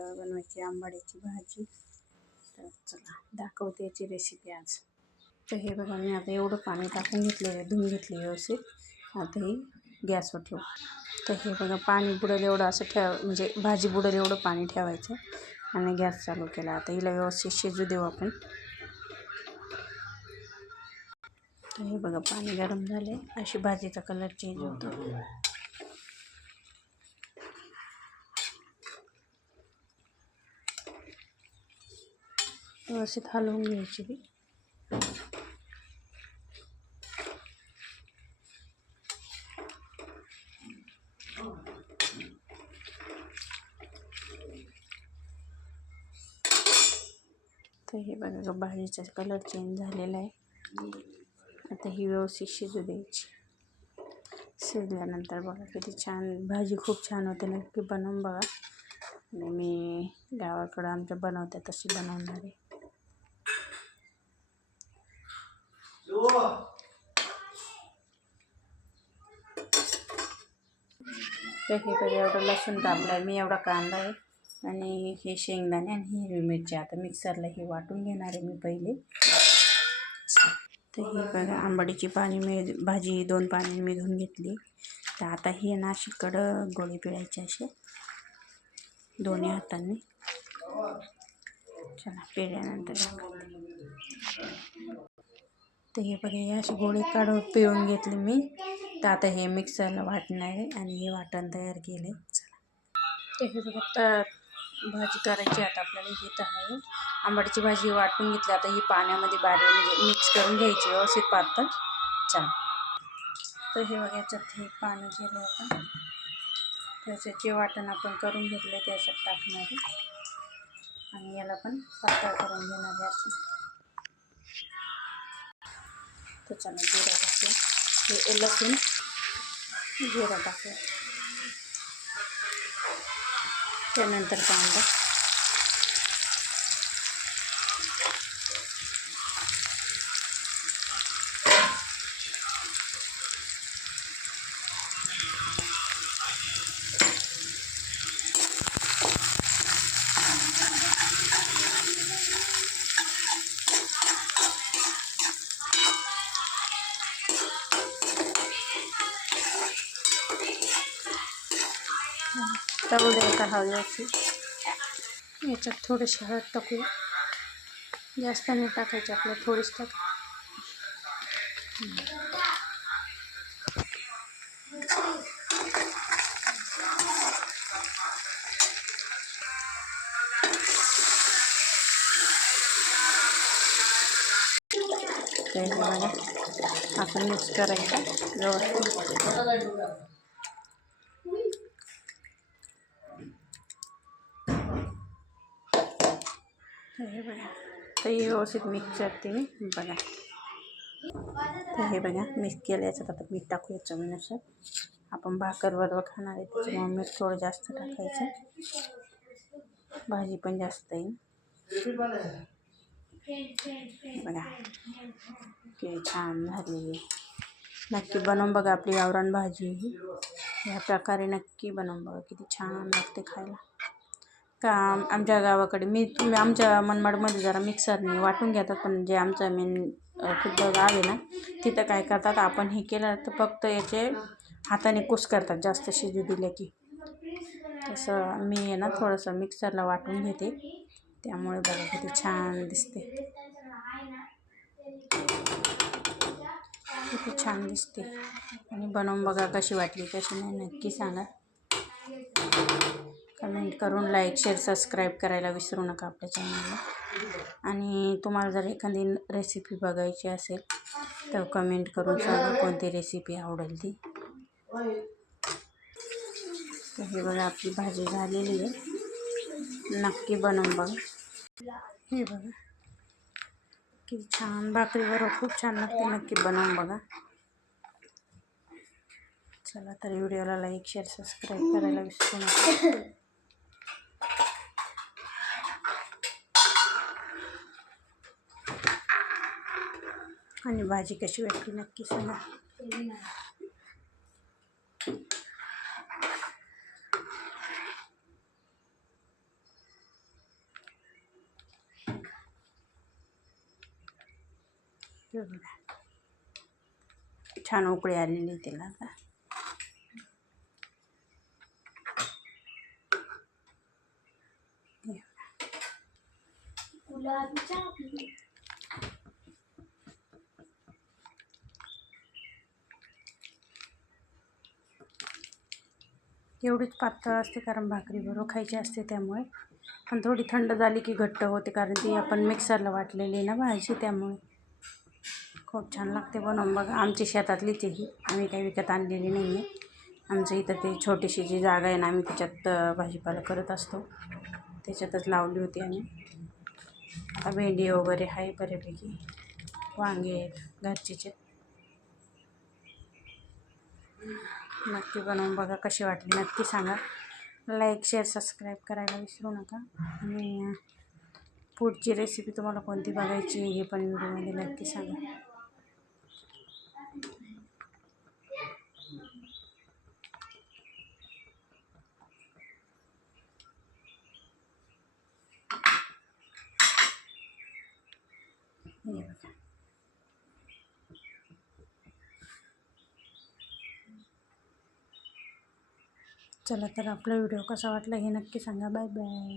आपल्याला बनवायची आंबाड्याची भाजी. तर चला दाखवते याची रेसिपी आज. तर हे बघा मी आता एवढं पाणी टाकून घेतलेलं आहे धुवून घेतली व्यवस्थित. आता ही गॅसवर ठेवू. तर हे बघा पाणी बुडेल एवढं असं ठेव म्हणजे भाजी बुडेल एवढं पाणी ठेवायचं. आणि गॅस चालू केला. आता हिला व्यवस्थित शिजू देऊ आपण. तर हे बघा पाणी गरम झाले अशी भाजीचा कलर चेंज होतो. व्यवस्थित हलवून घ्यायची. ती तर हे बघा भाजीचा कलर चेंज झालेला आहे. आता ही व्यवस्थित शिजू द्यायची. शिजल्यानंतर बघा किती छान भाजी खूप छान होते नक्की बनवून बघा. आणि मी गावाकडं आमच्या बनवते तशी बनवणार आहे. तर हे बघा एवढं लसूण कापलं आहे मी एवढा कांदा आहे आणि हे शेंगदाणे आणि हिरवी मिरची. आता मिक्सरला हे वाटून घेणार आहे मी पहिले. तर हे बघा आंबाडीची पाणी मी भाजी दोन पाणी मी धुवून घेतली. तर आता हे नाशिककडं गोळी पिळायची असे. दोन्ही हातांनी. चला पिळल्यानंतर तर हे बघा हे अशी गोळी काढून पिळून घेतली मी. तर आता हे मिक्सरला वाटणार आहे आणि हे वाटण तयार केले चला. हे फक्त भाजी करायची आता आपल्याला ही तर आहे. आंबाडीची भाजी वाटून घेतली आता ही पाण्यामध्ये बारीक म्हणजे मिक्स करून घ्यायची व्यवस्थित पातळ. चला. तर हे बघा याच्यात हे पाणी गेलं होतं त्याचं जे वाटण आपण करून घेतलं त्याच्यात टाकणार आहे. आणि याला पण पातळ करून घेणार आहे असं तर चला जिरा टाकूया. हे लसूण जिरा टाकूया त्यानंतर कांदा. टाकू द्यायचा हळदी याच्यात थोडीशी हळद टाकूया जास्त नाही टाकायची आपल्याला थोडीच टाक. आपण मिक्स करायचं व्यवस्थित. हे बघा. तर हे व्यवस्थित मिक्स करते मी बघा. तर हे बघा मिक्स केलं याच्यात मीठ टाकूया चवीनुसार. आपण भाकर बरोबर खाणार आहे, त्याच्यामुळे मीठ थोडं जास्त टाकायचं. भाजी पण जास्त छान नक्की बनवून बघा आपली गावरान भाजी ही. प्रकारे नक्की बनवून बघा छान लागते खायला. का आमच्या गावाकडे? मी तुम्ही आमच्या मनमाडमध्ये जरा मिक्सरने वाटून घेतात पण जे आमचं मेन खुद्द गाव आहे ना तिथं काय करतात आपण हे केलं तर फक्त याचे हाताने कुस करतात जास्त शिजू दिले की. तसं मी आहे ना थोडंसं मिक्सरला वाटून घेते. त्यामुळे बघा किती छान दिसते. किती छान दिसते. आणि बनवून बघा कशी वाटली कशी नाही नक्की सांगा. कमेंट करून लाईक शेअर सबस्क्राईब करायला विसरू नका आपल्या चॅनलला. आणि तुम्हाला जर एखादी रेसिपी बघायची असेल तर कमेंट करून सांगा कोणती रेसिपी आवडेल ती. तर हे बघा आपली भाजी झालेली आहे. नक्की बनवून बघा. हे बघा. की छान भाकरीवर खूप छान लागते. नक्की बनवून बघा. चला तर व्हिडिओला लाईक शेअर सबस्क्राईब करायला विसरू नका. आणि भाजी कशी वाटली नक्की सांगा. छान उकळी आलेली तिला आता. गुलाबी एवढीच पातळ असते कारण भाकरी बरोबर खायची असते त्यामुळे. पण थोडी थंड झाली की घट्ट होते कारण ती आपण मिक्सरला वाटलेली ना भाजी त्यामुळे. खूप छान लागते बनवून बघा. आमची शेतातलीच आहे ही. आम्ही काही विकत आणलेली नाही आहे. आमचं इथं ते छोटीशी जी जागा आहे ना आम्ही त्याच्यात भाजीपाला करत असतो. त्याच्यातच लावली होती आम्ही. आता भेंडी वगैरे आहे बऱ्यापैकी. वांगे आहेत घरचीचे नक्की बनवून बघा कशी वाटली. नक्की सांगा. लाईक शेअर सबस्क्राईब करायला विसरू नका. आणि पुढची रेसिपी तुम्हाला कोणती बघायची हे पण व्हिडिओमध्ये नक्की सांगा. हे बघा. चला तर आपला व्हिडिओ कसा वाटला हे नक्की सांगा. Bye bye.